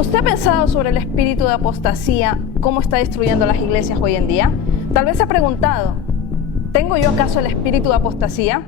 ¿Usted ha pensado sobre el espíritu de apostasía, cómo está destruyendo las iglesias hoy en día? Tal vez se ha preguntado, ¿tengo yo acaso el espíritu de apostasía?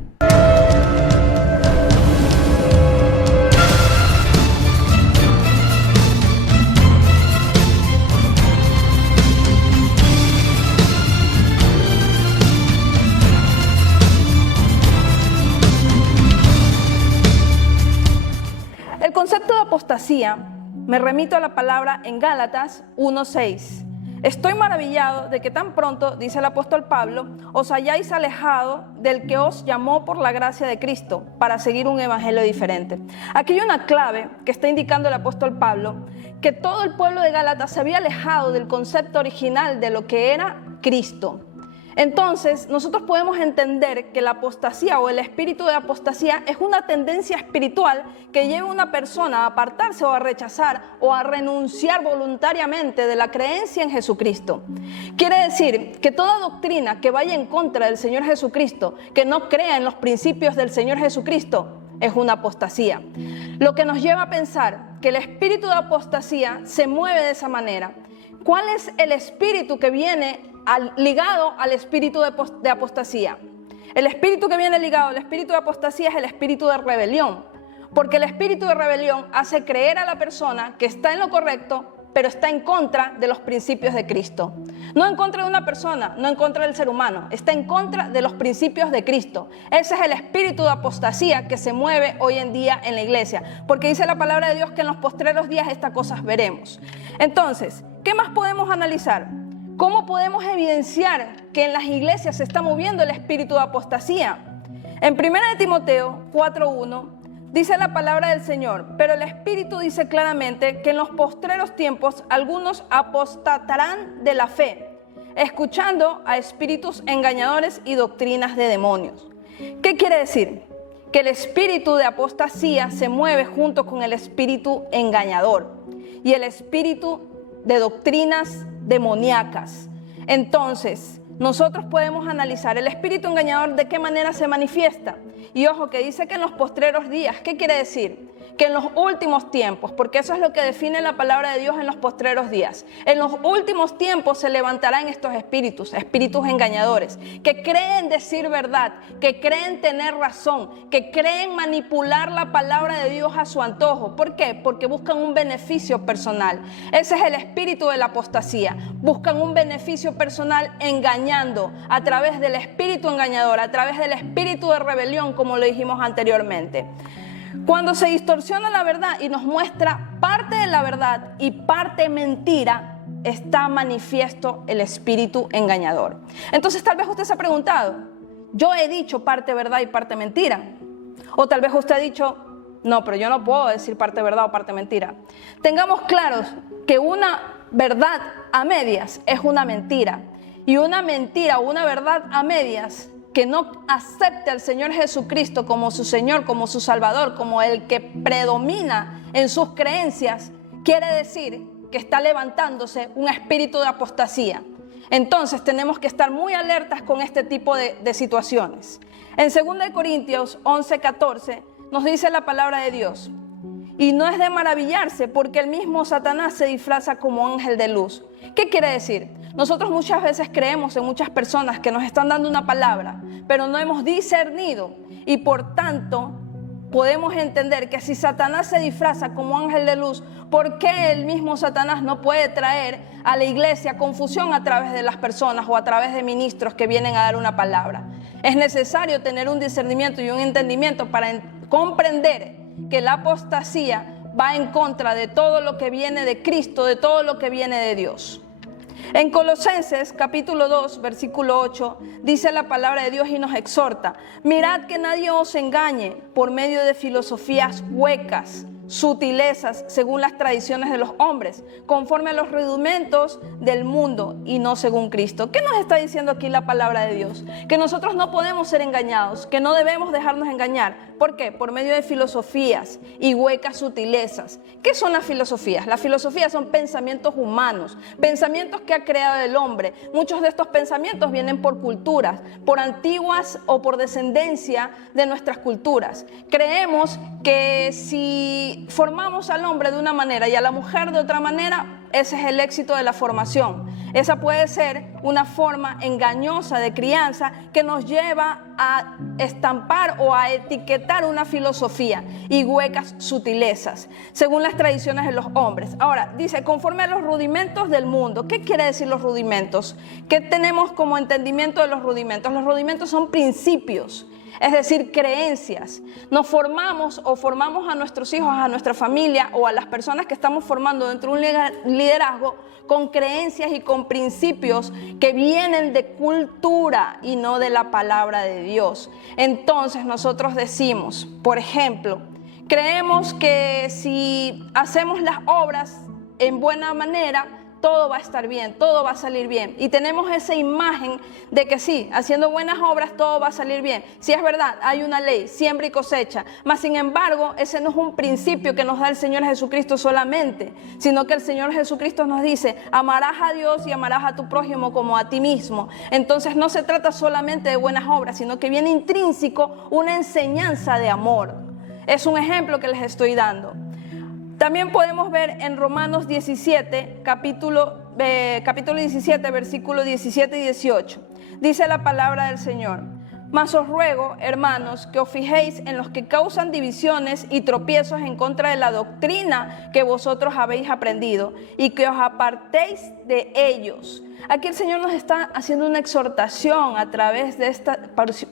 El concepto de apostasía me remito a la palabra en Gálatas 1:6. Estoy maravillado de que tan pronto, dice el apóstol Pablo, os hayáis alejado del que os llamó por la gracia de Cristo para seguir un evangelio diferente. Aquí hay una clave que está indicando el apóstol Pablo, que todo el pueblo de Gálatas se había alejado del concepto original de lo que era Cristo. Entonces, nosotros podemos entender que la apostasía o el espíritu de apostasía es una tendencia espiritual que lleva a una persona a apartarse o a rechazar o a renunciar voluntariamente de la creencia en Jesucristo. Quiere decir que toda doctrina que vaya en contra del Señor Jesucristo, que no crea en los principios del Señor Jesucristo, es una apostasía. Lo que nos lleva a pensar que el espíritu de apostasía se mueve de esa manera. ¿Cuál es el espíritu que viene ligado al espíritu de apostasía? El espíritu que viene ligado al espíritu de apostasía es el espíritu de rebelión, porque el espíritu de rebelión hace creer a la persona que está en lo correcto, pero está en contra de los principios de Cristo. No en contra de una persona, no en contra del ser humano, está en contra de los principios de Cristo. Ese es el espíritu de apostasía que se mueve hoy en día en la iglesia, porque dice la palabra de Dios que en los postreros días estas cosas veremos. Entonces, ¿qué más podemos analizar? ¿Cómo podemos evidenciar que en las iglesias se está moviendo el espíritu de apostasía? En 1 Timoteo 4:1 dice la palabra del Señor, pero el Espíritu dice claramente que en los postreros tiempos algunos apostatarán de la fe, escuchando a espíritus engañadores y doctrinas de demonios. ¿Qué quiere decir? Que el espíritu de apostasía se mueve junto con el espíritu engañador y el espíritu de doctrinas demoníacas. Entonces, nosotros podemos analizar el espíritu engañador de qué manera se manifiesta. Y ojo, que dice que en los postreros días, ¿qué quiere decir? Que en los últimos tiempos, porque eso es lo que define la palabra de Dios en los postreros días. En los últimos tiempos se levantarán estos espíritus engañadores, que creen decir verdad, que creen tener razón, que creen manipular la palabra de Dios a su antojo. ¿Por qué? Porque buscan un beneficio personal. Ese es el espíritu de la apostasía. Buscan un beneficio personal engañando a través del espíritu engañador, a través del espíritu de rebelión, como lo dijimos anteriormente. Cuando se distorsiona la verdad y nos muestra parte de la verdad y parte mentira, está manifiesto el espíritu engañador. Entonces tal vez usted se ha preguntado, yo he dicho parte verdad y parte mentira. O tal vez usted ha dicho, no, pero yo no puedo decir parte verdad o parte mentira. Tengamos claros que una verdad a medias es una mentira. Y una mentira o una verdad a medias que no acepte al Señor Jesucristo como su Señor, como su Salvador, como el que predomina en sus creencias, quiere decir que está levantándose un espíritu de apostasía. Entonces tenemos que estar muy alertas con este tipo de situaciones. En 2 Corintios 11:14 nos dice la palabra de Dios, y no es de maravillarse porque el mismo Satanás se disfraza como ángel de luz. ¿Qué quiere decir? Nosotros muchas veces creemos en muchas personas que nos están dando una palabra, pero no hemos discernido y por tanto podemos entender que si Satanás se disfraza como ángel de luz, ¿por qué el mismo Satanás no puede traer a la iglesia confusión a través de las personas o a través de ministros que vienen a dar una palabra? Es necesario tener un discernimiento y un entendimiento para comprender que la apostasía va en contra de todo lo que viene de Cristo, de todo lo que viene de Dios. En Colosenses capítulo 2 versículo 8 dice la palabra de Dios y nos exhorta: mirad que nadie os engañe por medio de filosofías huecas, sutilezas según las tradiciones de los hombres, conforme a los rudimentos del mundo y no según Cristo. ¿Qué nos está diciendo aquí la palabra de Dios? Que nosotros no podemos ser engañados, que no debemos dejarnos engañar. ¿Por qué? Por medio de filosofías y huecas sutilezas. ¿Qué son las filosofías? Las filosofías son pensamientos humanos, pensamientos que ha creado el hombre. Muchos de estos pensamientos vienen por culturas, por antiguas o por descendencia de nuestras culturas. Creemos que si si formamos al hombre de una manera y a la mujer de otra manera, ese es el éxito de la formación. Esa puede ser una forma engañosa de crianza que nos lleva a estampar o a etiquetar una filosofía y huecas sutilezas, según las tradiciones de los hombres. Ahora, dice, conforme a los rudimentos del mundo. ¿Qué quiere decir los rudimentos? ¿Qué tenemos como entendimiento de los rudimentos? Los rudimentos son principios. Es decir, creencias. Nos formamos o formamos a nuestros hijos, a nuestra familia o a las personas que estamos formando dentro de un liderazgo con creencias y con principios que vienen de cultura y no de la palabra de Dios. Entonces nosotros decimos, por ejemplo, creemos que si hacemos las obras en buena manera, todo va a estar bien, todo va a salir bien. Y tenemos esa imagen de que sí, haciendo buenas obras todo va a salir bien. Sí, es verdad, hay una ley, siembra y cosecha. Mas sin embargo, ese no es un principio que nos da el Señor Jesucristo solamente, sino que el Señor Jesucristo nos dice, amarás a Dios y amarás a tu prójimo como a ti mismo. Entonces no se trata solamente de buenas obras, sino que viene intrínseco una enseñanza de amor. Es un ejemplo que les estoy dando. También podemos ver en Romanos 17, capítulo 17, versículos 17 y 18. Dice la palabra del Señor: mas os ruego, hermanos, que os fijéis en los que causan divisiones y tropiezos en contra de la doctrina que vosotros habéis aprendido, y que os apartéis de ellos. Aquí el Señor nos está haciendo una exhortación a través de esta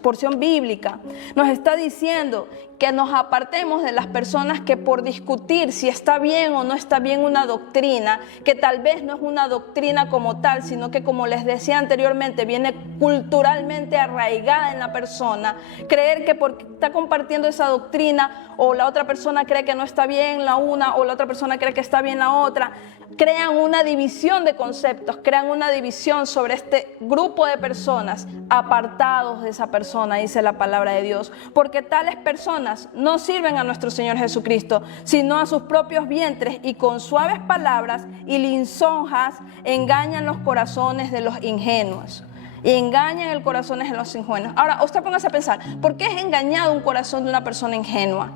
porción bíblica. Nos está diciendo que nos apartemos de las personas que por discutir si está bien o no está bien una doctrina, que tal vez no es una doctrina como tal, sino que, como les decía anteriormente, viene culturalmente arraigada en la persona, creer que porque está compartiendo esa doctrina o la otra persona cree que no está bien la una o la otra persona cree que está bien la otra, crean una división de conceptos, crean una división sobre este grupo de personas. Apartados de esa persona, dice la palabra de Dios, porque tales personas no sirven a nuestro Señor Jesucristo, sino a sus propios vientres, y con suaves palabras y lisonjas engañan los corazones de los ingenuos. Y engañan el corazón de los ingenuos. Ahora, usted póngase a pensar, ¿por qué es engañado un corazón de una persona ingenua?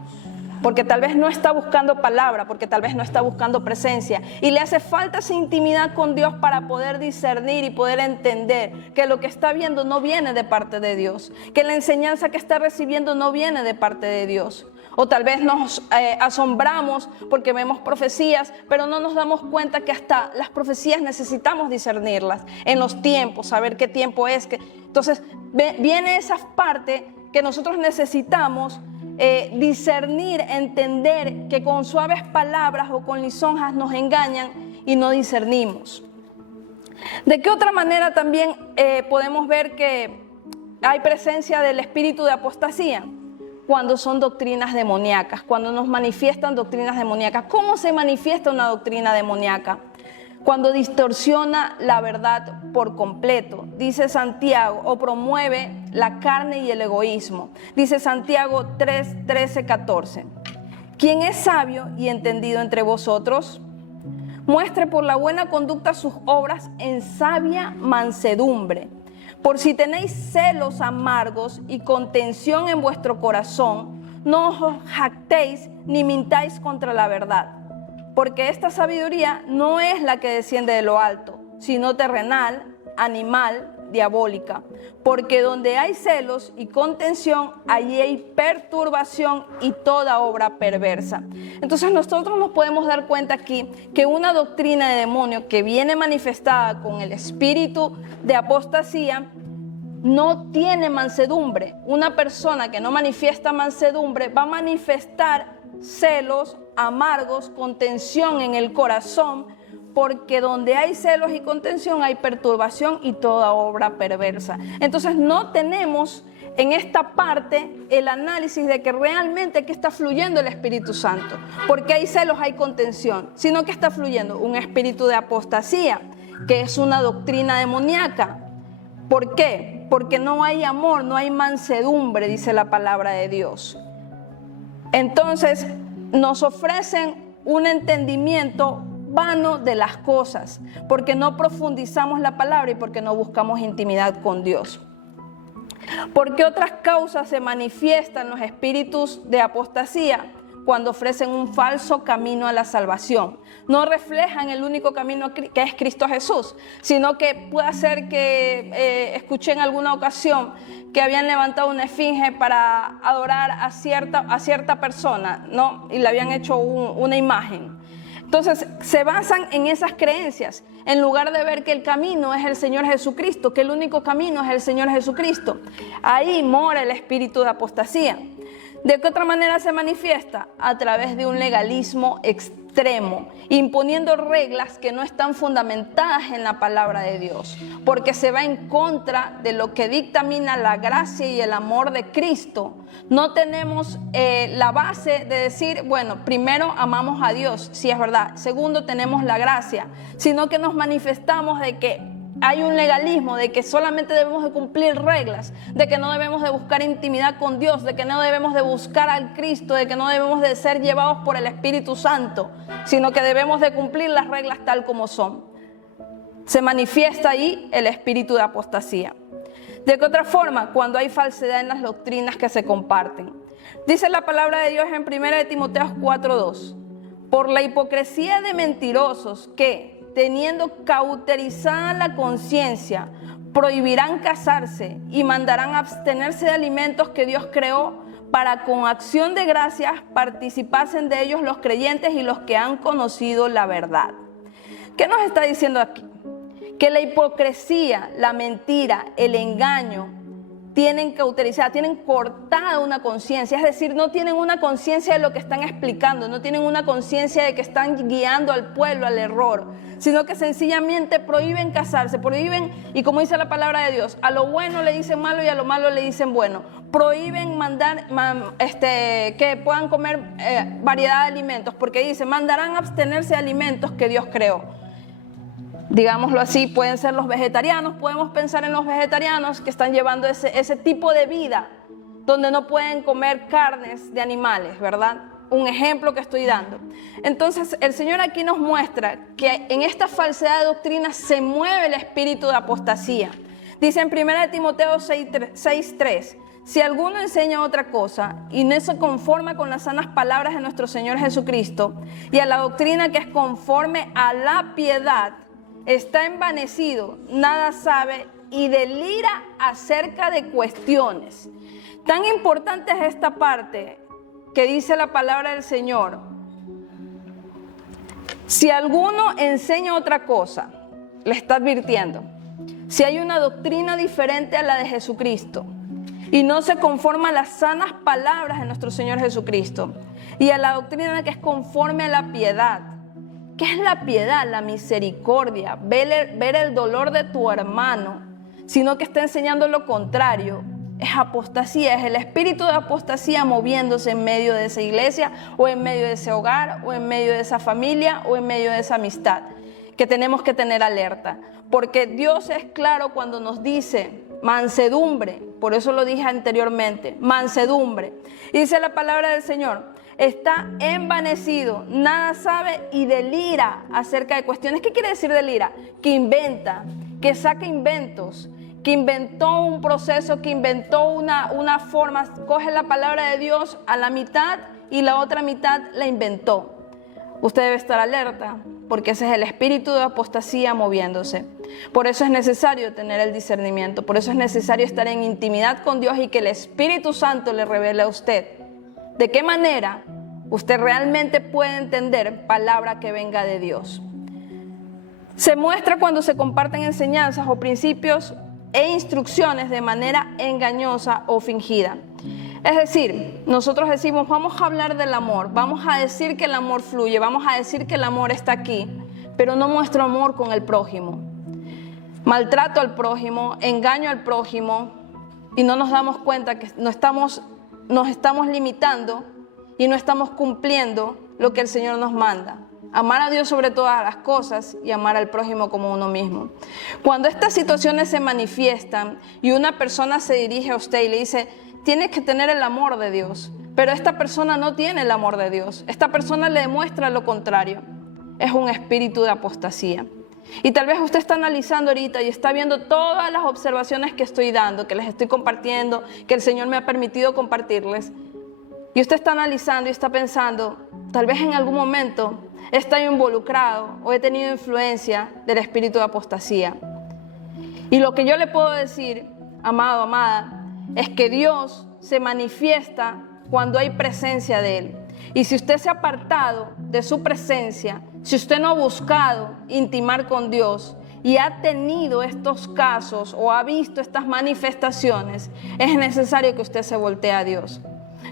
Porque tal vez no está buscando palabra, porque tal vez no está buscando presencia, y le hace falta esa intimidad con Dios para poder discernir y poder entender que lo que está viendo no viene de parte de Dios, que la enseñanza que está recibiendo no viene de parte de Dios. O tal vez nos asombramos porque vemos profecías, pero no nos damos cuenta que hasta las profecías necesitamos discernirlas en los tiempos, saber qué tiempo es. Entonces viene esa parte que nosotros necesitamos discernir, entender que con suaves palabras o con lisonjas nos engañan y no discernimos. ¿De qué otra manera también podemos ver que hay presencia del espíritu de apostasía? Cuando son doctrinas demoníacas, cuando nos manifiestan doctrinas demoníacas. ¿Cómo se manifiesta una doctrina demoníaca? Cuando distorsiona la verdad por completo, dice Santiago, o promueve la carne y el egoísmo. Dice Santiago 3, 13, 14. ¿Quién es sabio y entendido entre vosotros? Muestre por la buena conducta sus obras en sabia mansedumbre. Por si tenéis celos amargos y contención en vuestro corazón, no os jactéis ni mintáis contra la verdad. Porque esta sabiduría no es la que desciende de lo alto, sino terrenal, animal, diabólica. Porque donde hay celos y contención, allí hay perturbación y toda obra perversa. Entonces nosotros nos podemos dar cuenta aquí que una doctrina de demonio que viene manifestada con el espíritu de apostasía no tiene mansedumbre. Una persona que no manifiesta mansedumbre va a manifestar celos amargos, contención en el corazón, porque donde hay celos y contención hay perturbación y toda obra perversa. Entonces no tenemos en esta parte el análisis de que realmente que está fluyendo el Espíritu Santo, porque hay celos, hay contención, sino que está fluyendo un espíritu de apostasía, que es una doctrina demoníaca. ¿Por qué? Porque no hay amor, no hay mansedumbre, dice la palabra de Dios. Entonces nos ofrecen un entendimiento vano de las cosas, porque no profundizamos la palabra y porque no buscamos intimidad con Dios. ¿Por qué otras causas se manifiestan los espíritus de apostasía? cuando ofrecen un falso camino a la salvación. No reflejan el único camino que es Cristo Jesús, sino que puede ser que escuché en alguna ocasión que habían levantado una esfinge para adorar a cierta persona, ¿no? Y le habían hecho una imagen. Entonces se basan en esas creencias, en lugar de ver que el camino es el Señor Jesucristo, que el único camino es el Señor Jesucristo. Ahí mora el espíritu de apostasía. ¿De qué otra manera se manifiesta? A través de un legalismo extremo, imponiendo reglas que no están fundamentadas en la palabra de Dios, porque se va en contra de lo que dictamina la gracia y el amor de Cristo. No tenemos la base de decir, bueno, primero amamos a Dios, sí es verdad. Segundo, tenemos la gracia, sino que nos manifestamos de que hay un legalismo, de que solamente debemos de cumplir reglas, de que no debemos de buscar intimidad con Dios, de que no debemos de buscar al Cristo, de que no debemos de ser llevados por el Espíritu Santo, sino que debemos de cumplir las reglas tal como son. Se manifiesta ahí el espíritu de apostasía. ¿De qué otra forma? Cuando hay falsedad en las doctrinas que se comparten. Dice la palabra de Dios en 1 Timoteo 4:2. Por la hipocresía de mentirosos que, teniendo cauterizada la conciencia, prohibirán casarse y mandarán abstenerse de alimentos que Dios creó para con acción de gracias participasen de ellos los creyentes y los que han conocido la verdad. ¿Qué nos está diciendo aquí? Que la hipocresía, la mentira, el engaño tienen cauterizada, tienen cortada una conciencia, es decir, no tienen una conciencia de lo que están explicando, no tienen una conciencia de que están guiando al pueblo al error, sino que sencillamente prohíben casarse, prohíben, y como dice la palabra de Dios, a lo bueno le dicen malo y a lo malo le dicen bueno, prohíben que puedan comer variedad de alimentos, porque dice, mandarán abstenerse de alimentos que Dios creó. Digámoslo así, pueden ser los vegetarianos, podemos pensar en los vegetarianos que están llevando ese tipo de vida, donde no pueden comer carnes de animales, ¿verdad? Un ejemplo que estoy dando. Entonces, el Señor aquí nos muestra que en esta falsedad de doctrina se mueve el espíritu de apostasía. Dice en 1 Timoteo 6:3, si alguno enseña otra cosa y no se conforma con las sanas palabras de nuestro Señor Jesucristo y a la doctrina que es conforme a la piedad, está envanecido, nada sabe y delira acerca de cuestiones. Tan importante es esta parte que dice la palabra del Señor. Si alguno enseña otra cosa, le está advirtiendo. Si hay una doctrina diferente a la de Jesucristo y no se conforma a las sanas palabras de nuestro Señor Jesucristo y a la doctrina que es conforme a la piedad. ¿Qué es la piedad? La misericordia, ver el dolor de tu hermano, sino que está enseñando lo contrario. Es apostasía, es el espíritu de apostasía moviéndose en medio de esa iglesia o en medio de ese hogar o en medio de esa familia o en medio de esa amistad, que tenemos que tener alerta, porque Dios es claro cuando nos dice mansedumbre, por eso lo dije anteriormente, mansedumbre, y dice la palabra del Señor, está envanecido, nada sabe y delira acerca de cuestiones. ¿Qué quiere decir delira? Que inventa, que saca inventos, que inventó un proceso, que inventó una forma, coge la palabra de Dios a la mitad y la otra mitad la inventó. Usted debe estar alerta, porque ese es el espíritu de apostasía moviéndose. Por eso es necesario tener el discernimiento, por eso es necesario estar en intimidad con Dios y que el Espíritu Santo le revele a usted de qué manera usted realmente puede entender palabra que venga de Dios. Se muestra cuando se comparten enseñanzas o principios e instrucciones de manera engañosa o fingida. Es decir, nosotros decimos, vamos a hablar del amor, vamos a decir que el amor fluye, vamos a decir que el amor está aquí, pero no muestro amor con el prójimo. Maltrato al prójimo, engaño al prójimo y no nos damos cuenta que nos estamos limitando y no estamos cumpliendo lo que el Señor nos manda. Amar a Dios sobre todas las cosas y amar al prójimo como uno mismo. Cuando estas situaciones se manifiestan y una persona se dirige a usted y le dice, tienes que tener el amor de Dios, pero esta persona no tiene el amor de Dios, esta persona le demuestra lo contrario, es un espíritu de apostasía. Y tal vez usted está analizando ahorita y está viendo todas las observaciones que estoy dando, que les estoy compartiendo, que el Señor me ha permitido compartirles. y usted está analizando y está pensando, tal vez en algún momento he estado involucrado o he tenido influencia del espíritu de apostasía. Y lo que yo le puedo decir, amado, amada, es que Dios se manifiesta cuando hay presencia de Él. Y si usted se ha apartado de su presencia, si usted no ha buscado intimar con Dios y ha tenido estos casos o ha visto estas manifestaciones, es necesario que usted se voltee a Dios,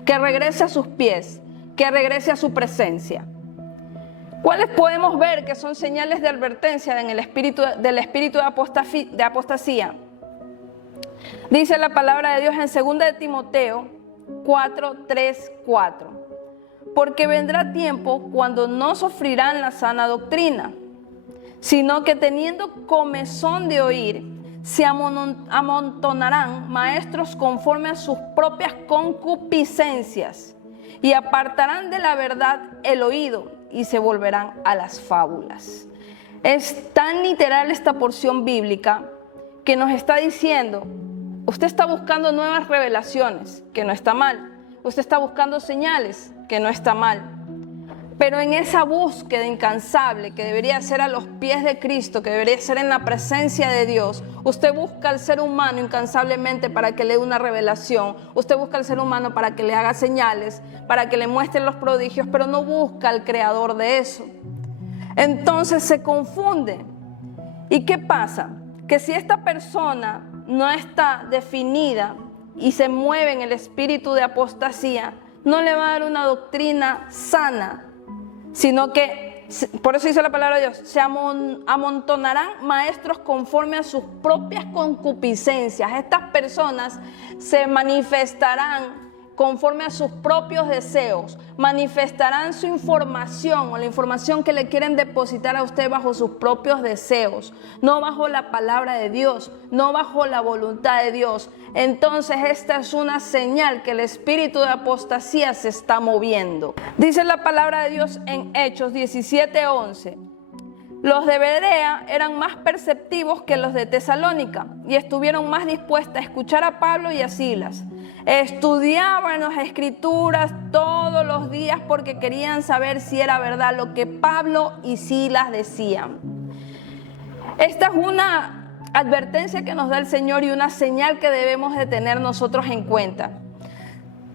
que regrese a sus pies, que regrese a su presencia. ¿Cuáles podemos ver que son señales de advertencia del espíritu de apostasía? Dice la palabra de Dios en 2 de Timoteo 4:3-4. Porque vendrá tiempo cuando no sufrirán la sana doctrina, sino que teniendo comezón de oír, se amontonarán maestros conforme a sus propias concupiscencias y apartarán de la verdad el oído y se volverán a las fábulas. Es tan literal esta porción bíblica que nos está diciendo, usted está buscando nuevas revelaciones, que no está mal. Usted está buscando señales, que no está mal. Pero en esa búsqueda incansable que debería ser a los pies de Cristo, que debería ser en la presencia de Dios, usted busca al ser humano incansablemente para que le dé una revelación. Usted busca al ser humano para que le haga señales, para que le muestre los prodigios, pero no busca al creador de eso. Entonces se confunde. ¿Y qué pasa? Que si esta persona no está definida y se mueve en el espíritu de apostasía, no le va a dar una doctrina sana, sino que, por eso dice la palabra de Dios, se amontonarán maestros conforme a sus propias concupiscencias. Estas personas se manifestarán conforme a sus propios deseos, manifestarán su información o la información que le quieren depositar a usted bajo sus propios deseos, no bajo la palabra de Dios, no bajo la voluntad de Dios. Entonces esta es una señal que el espíritu de apostasía se está moviendo. Dice la palabra de Dios en Hechos 17:11. Los de Berea eran más perceptivos que los de Tesalónica y estuvieron más dispuestos a escuchar a Pablo y a Silas. Estudiaban las escrituras todos los días porque querían saber si era verdad lo que Pablo y Silas decían. Esta es una advertencia que nos da el Señor y una señal que debemos de tener nosotros en cuenta.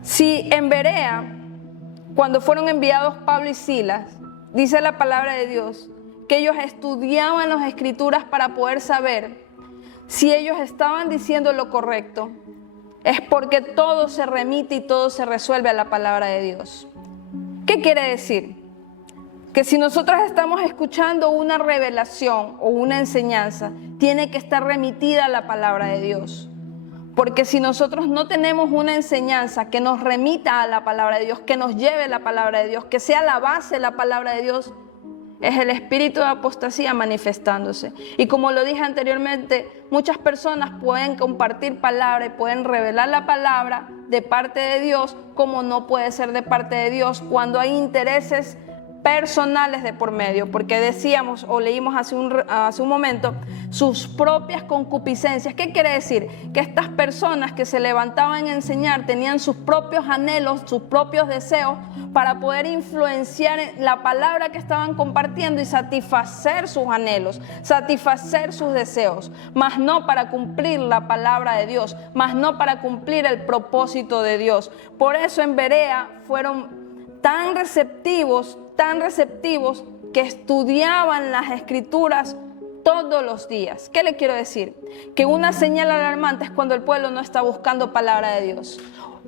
Si en Berea, cuando fueron enviados Pablo y Silas, dice la palabra de Dios, que ellos estudiaban las escrituras para poder saber si ellos estaban diciendo lo correcto, es porque todo se remite y todo se resuelve a la palabra de Dios. ¿Qué quiere decir? Que si nosotros estamos escuchando una revelación o una enseñanza, tiene que estar remitida a la palabra de Dios. Porque si nosotros no tenemos una enseñanza que nos remita a la palabra de Dios, que nos lleve a la palabra de Dios, que sea la base de la palabra de Dios, es el espíritu de apostasía manifestándose. Y como lo dije anteriormente, muchas personas pueden compartir palabra y pueden revelar la palabra de parte de Dios, como no puede ser de parte de Dios cuando hay intereses personales de por medio, porque decíamos o leímos hace un momento, sus propias concupiscencias. ¿Qué quiere decir? Que estas personas que se levantaban a enseñar tenían sus propios anhelos, sus propios deseos para poder influenciar la palabra que estaban compartiendo y satisfacer sus anhelos, satisfacer sus deseos, mas no para cumplir la palabra de Dios, mas no para cumplir el propósito de Dios. Por eso en Berea fueron tan receptivos que estudiaban las escrituras todos los días. ¿Qué le quiero decir? Que una señal alarmante es cuando el pueblo no está buscando palabra de Dios.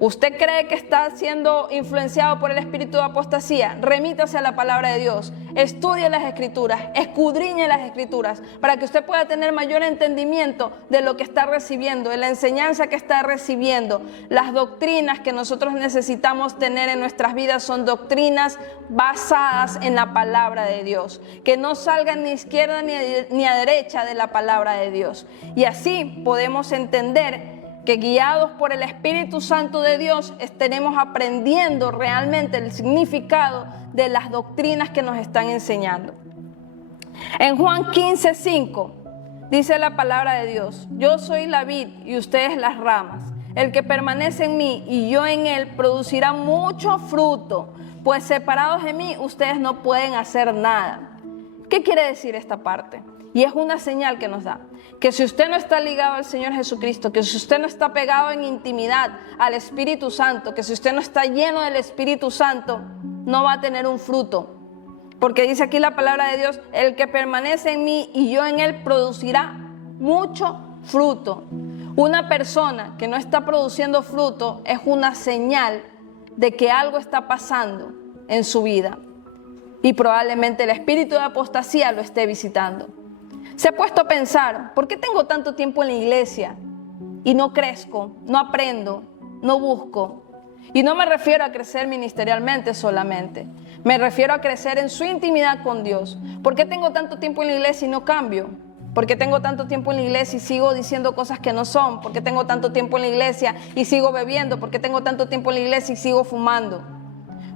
¿Usted cree que está siendo influenciado por el espíritu de apostasía? Remítase a la palabra de Dios, estudie las escrituras, escudriñe las escrituras, para que usted pueda tener mayor entendimiento de lo que está recibiendo, de la enseñanza que está recibiendo. Las doctrinas que nosotros necesitamos tener en nuestras vidas son doctrinas basadas en la palabra de Dios, que no salgan ni a izquierda ni a derecha de la palabra de Dios. Y así podemos entender que guiados por el Espíritu Santo de Dios estaremos aprendiendo realmente el significado de las doctrinas que nos están enseñando. En Juan 15:5 dice la palabra de Dios: yo soy la vid y ustedes las ramas. el que permanece en mí y yo en él producirá mucho fruto, pues separados de mí ustedes no pueden hacer nada. ¿Qué quiere decir esta parte? Y es una señal que nos da, que si usted no está ligado al Señor Jesucristo, que si usted no está pegado en intimidad al Espíritu Santo, que si usted no está lleno del Espíritu Santo, no va a tener un fruto. Porque dice aquí la palabra de Dios, el que permanece en mí y yo en él producirá mucho fruto. Una persona que no está produciendo fruto es una señal de que algo está pasando en su vida. Y probablemente el espíritu de apostasía lo esté visitando. Se ha puesto a pensar, ¿por qué tengo tanto tiempo en la iglesia y no crezco, no aprendo, no busco? Y no me refiero a crecer ministerialmente solamente, me refiero a crecer en su intimidad con Dios. ¿Por qué tengo tanto tiempo en la iglesia y no cambio? ¿Por qué tengo tanto tiempo en la iglesia y sigo diciendo cosas que no son? ¿Por qué tengo tanto tiempo en la iglesia y sigo bebiendo? ¿Por qué tengo tanto tiempo en la iglesia y sigo fumando?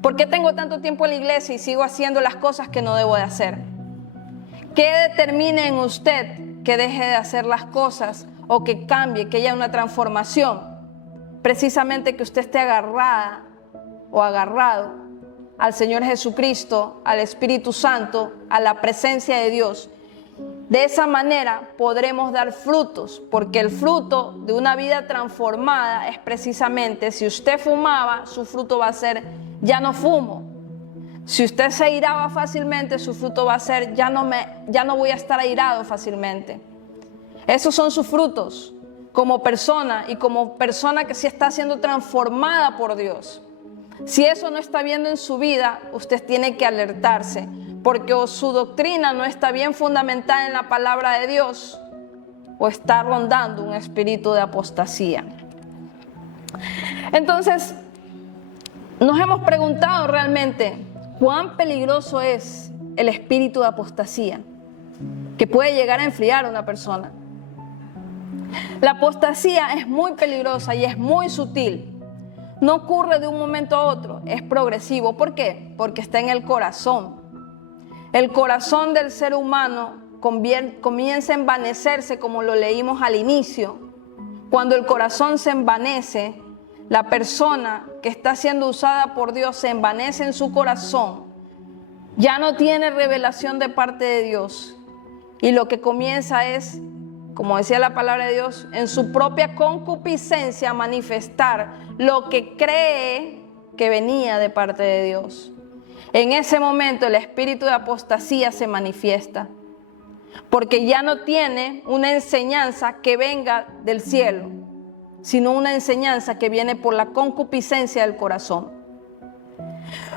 ¿Por qué tengo tanto tiempo en la iglesia y sigo haciendo las cosas que no debo de hacer? ¿Qué determina en usted que deje de hacer las cosas o que cambie, que haya una transformación? Precisamente que usted esté agarrada o agarrado al Señor Jesucristo, al Espíritu Santo, a la presencia de Dios. De esa manera podremos dar frutos, porque el fruto de una vida transformada es precisamente, si usted fumaba, su fruto va a ser, ya no fumo. Si usted se airaba fácilmente, su fruto va a ser, ya no voy a estar airado fácilmente. Esos son sus frutos como persona y como persona que sí está siendo transformada por Dios. Si eso no está viendo en su vida, usted tiene que alertarse, porque o su doctrina no está bien fundamentada en la palabra de Dios, o está rondando un espíritu de apostasía. Entonces, nos hemos preguntado realmente, ¿cuán peligroso es el espíritu de apostasía que puede llegar a enfriar a una persona? La apostasía es muy peligrosa y es muy sutil. No ocurre de un momento a otro, es progresivo. ¿Por qué? Porque está en el corazón. El corazón del ser humano comienza a envanecerse, como lo leímos al inicio. Cuando el corazón se envanece, la persona que está siendo usada por Dios se envanece en su corazón. Ya no tiene revelación de parte de Dios. Y lo que comienza es, como decía la palabra de Dios, en su propia concupiscencia manifestar lo que cree que venía de parte de Dios. En ese momento el espíritu de apostasía se manifiesta, porque ya no tiene una enseñanza que venga del cielo, sino una enseñanza que viene por la concupiscencia del corazón.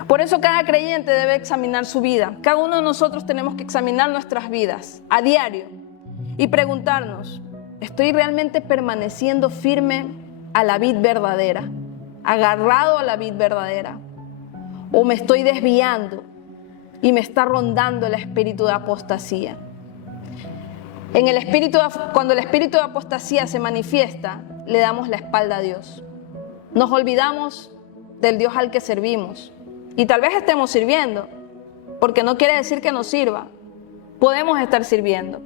Por eso cada creyente debe examinar su vida. Cada uno de nosotros tenemos que examinar nuestras vidas a diario y preguntarnos, ¿estoy realmente permaneciendo firme a la vid verdadera? ¿Agarrado a la vid verdadera? ¿O me estoy desviando y me está rondando el espíritu de apostasía? Cuando el espíritu de apostasía se manifiesta, le damos la espalda a Dios. Nos olvidamos del Dios al que servimos. Y tal vez estemos sirviendo, porque no quiere decir que no sirva. Podemos estar sirviendo.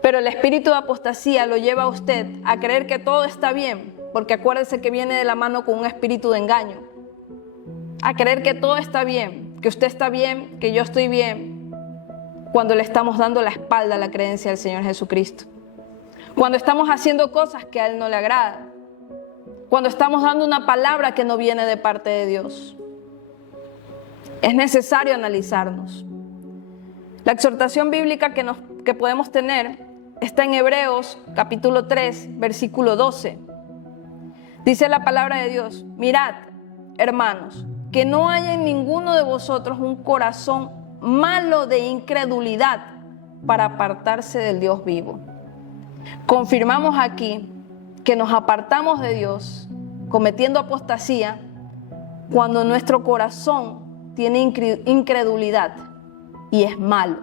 Pero el espíritu de apostasía lo lleva a usted a creer que todo está bien, porque acuérdese que viene de la mano con un espíritu de engaño. A creer que todo está bien, que usted está bien, que yo estoy bien, cuando le estamos dando la espalda a la creencia del Señor Jesucristo. Cuando estamos haciendo cosas que a Él no le agradan. Cuando estamos dando una palabra que no viene de parte de Dios. Es necesario analizarnos. La exhortación bíblica que podemos tener está en Hebreos capítulo 3, versículo 12. Dice la palabra de Dios: mirad, hermanos, que no haya en ninguno de vosotros un corazón malo de incredulidad para apartarse del Dios vivo. Confirmamos aquí que nos apartamos de Dios cometiendo apostasía cuando nuestro corazón tiene incredulidad y es malo.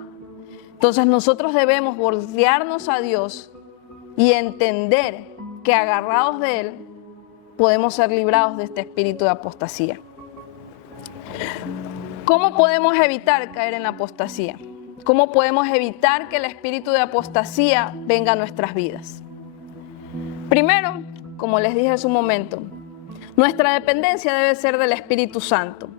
Entonces nosotros debemos voltearnos a Dios y entender que agarrados de Él podemos ser librados de este espíritu de apostasía. ¿Cómo podemos evitar caer en la apostasía? ¿Cómo podemos evitar que el espíritu de apostasía venga a nuestras vidas? Primero, como les dije hace un momento, nuestra dependencia debe ser del Espíritu Santo.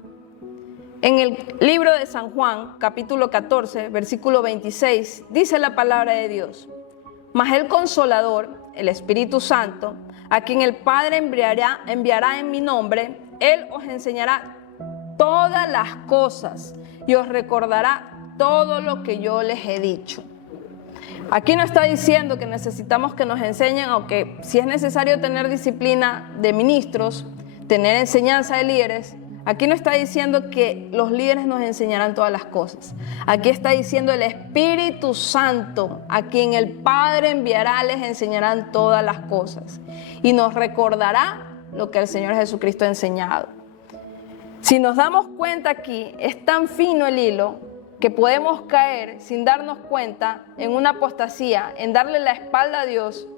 En el libro de San Juan, capítulo 14, versículo 26, dice la palabra de Dios: mas el Consolador, el Espíritu Santo, a quien el Padre enviará en mi nombre, Él os enseñará todas las cosas y os recordará todo lo que yo les he dicho. Aquí no está diciendo que necesitamos que nos enseñen, o que si es necesario tener disciplina de ministros, tener enseñanza de líderes. Aquí no está diciendo que los líderes nos enseñarán todas las cosas. Aquí está diciendo el Espíritu Santo, a quien el Padre enviará, les enseñarán todas las cosas y nos recordará lo que el Señor Jesucristo ha enseñado. Si nos damos cuenta aquí, es tan fino el hilo que podemos caer sin darnos cuenta en una apostasía, en darle la espalda a Dios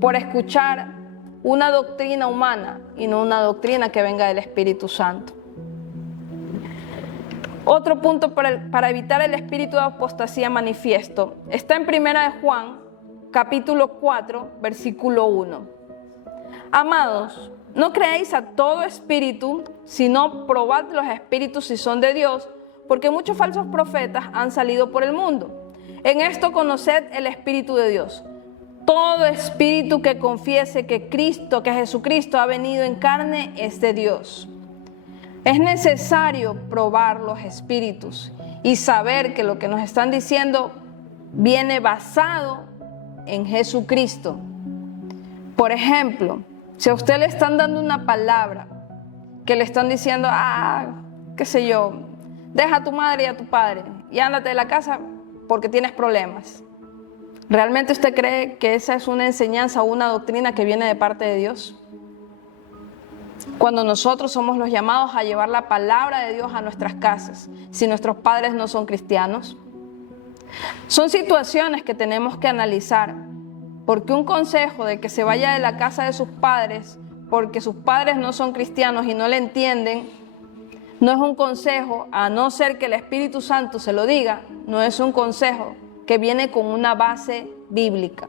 por escuchar una doctrina humana y no una doctrina que venga del Espíritu Santo. Otro punto para evitar el espíritu de apostasía manifiesto está en 1 Juan, capítulo 4, versículo 1. Amados, no creáis a todo espíritu, sino probad los espíritus si son de Dios, porque muchos falsos profetas han salido por el mundo. En esto conoced el Espíritu de Dios. Todo espíritu que confiese que Jesucristo ha venido en carne es de Dios. Es necesario probar los espíritus y saber que lo que nos están diciendo viene basado en Jesucristo. Por ejemplo, si a usted le están dando una palabra que le están diciendo, qué sé yo, deja a tu madre y a tu padre y ándate de la casa porque tienes problemas. ¿Realmente usted cree que esa es una enseñanza o una doctrina que viene de parte de Dios? Cuando nosotros somos los llamados a llevar la palabra de Dios a nuestras casas, si nuestros padres no son cristianos. Son situaciones que tenemos que analizar, porque un consejo de que se vaya de la casa de sus padres porque sus padres no son cristianos y no le entienden, no es un consejo, a no ser que el Espíritu Santo se lo diga, no es un consejo que viene con una base bíblica,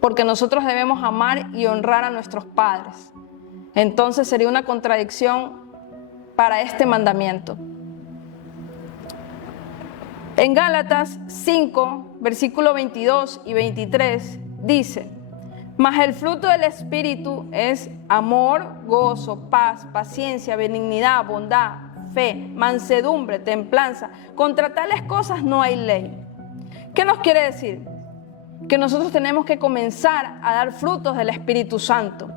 porque nosotros debemos amar y honrar a nuestros padres. Entonces sería una contradicción para este mandamiento. En Gálatas 5, versículos 22 y 23 dice: mas el fruto del Espíritu es amor, gozo, paz, paciencia, benignidad, bondad, fe, mansedumbre, templanza. Contra tales cosas no hay ley. ¿Qué nos quiere decir? Que nosotros tenemos que comenzar a dar frutos del Espíritu Santo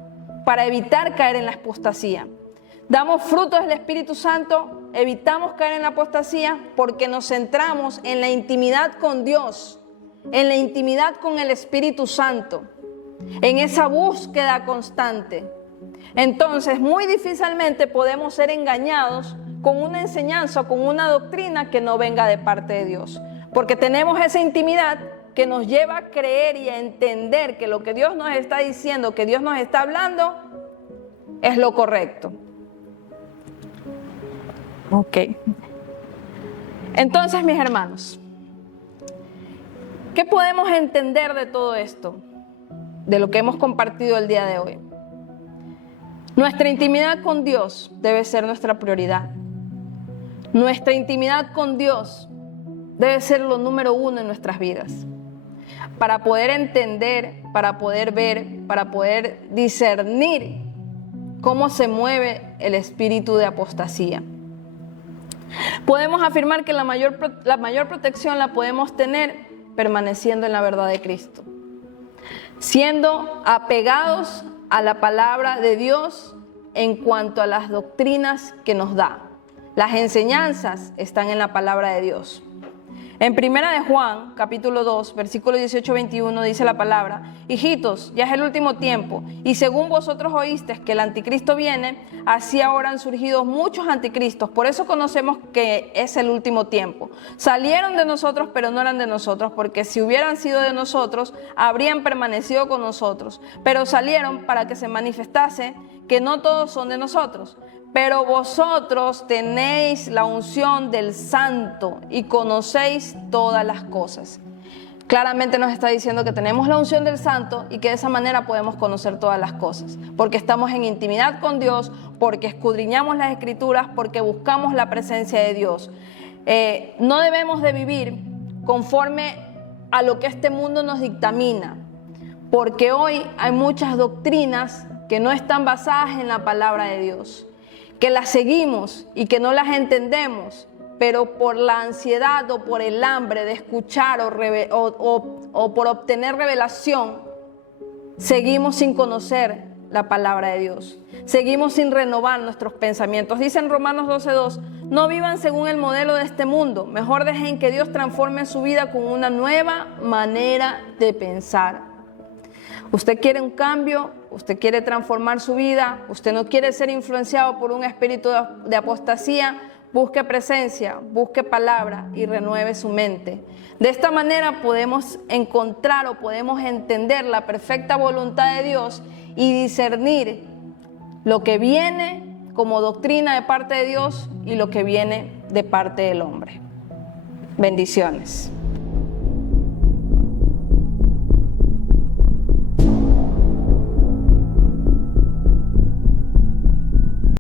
para evitar caer en la apostasía. Damos frutos del Espíritu Santo, evitamos caer en la apostasía porque nos centramos en la intimidad con Dios, en la intimidad con el Espíritu Santo, en esa búsqueda constante. Entonces, muy difícilmente podemos ser engañados con una enseñanza o con una doctrina que no venga de parte de Dios, porque tenemos esa intimidad que nos lleva a creer y a entender que lo que Dios nos está diciendo, que Dios nos está hablando, es lo correcto. Ok. Entonces, mis hermanos, ¿qué podemos entender de todo esto? De lo que hemos compartido el día de hoy. Nuestra intimidad con Dios debe ser nuestra prioridad. Nuestra intimidad con Dios debe ser lo número uno en nuestras vidas. Para poder entender, para poder ver, para poder discernir cómo se mueve el espíritu de apostasía. Podemos afirmar que la mayor protección la podemos tener permaneciendo en la verdad de Cristo, siendo apegados a la palabra de Dios en cuanto a las doctrinas que nos da. Las enseñanzas están en la palabra de Dios. En 1 Juan, capítulo 2, versículo 18-21 dice la palabra: hijitos, ya es el último tiempo, y según vosotros oísteis que el anticristo viene, así ahora han surgido muchos anticristos. Por eso conocemos que es el último tiempo. Salieron de nosotros, pero no eran de nosotros, porque si hubieran sido de nosotros, habrían permanecido con nosotros. Pero salieron para que se manifestase que no todos son de nosotros. Pero vosotros tenéis la unción del Santo y conocéis todas las cosas. claramente nos está diciendo que tenemos la unción del Santo y que de esa manera podemos conocer todas las cosas, porque estamos en intimidad con Dios, porque escudriñamos las Escrituras, porque buscamos la presencia de Dios. No debemos de vivir conforme a lo que este mundo nos dictamina, porque hoy hay muchas doctrinas que no están basadas en la palabra de Dios, que las seguimos y que no las entendemos, pero por la ansiedad o por el hambre de escuchar o por obtener revelación, seguimos sin conocer la palabra de Dios. Seguimos sin renovar nuestros pensamientos. Dice en Romanos 12:2, no vivan según el modelo de este mundo, mejor dejen que Dios transforme su vida con una nueva manera de pensar. Usted quiere un cambio, usted quiere transformar su vida, usted no quiere ser influenciado por un espíritu de apostasía. Busque presencia, busque palabra y renueve su mente. De esta manera podemos encontrar o podemos entender la perfecta voluntad de Dios y discernir lo que viene como doctrina de parte de Dios y lo que viene de parte del hombre. Bendiciones.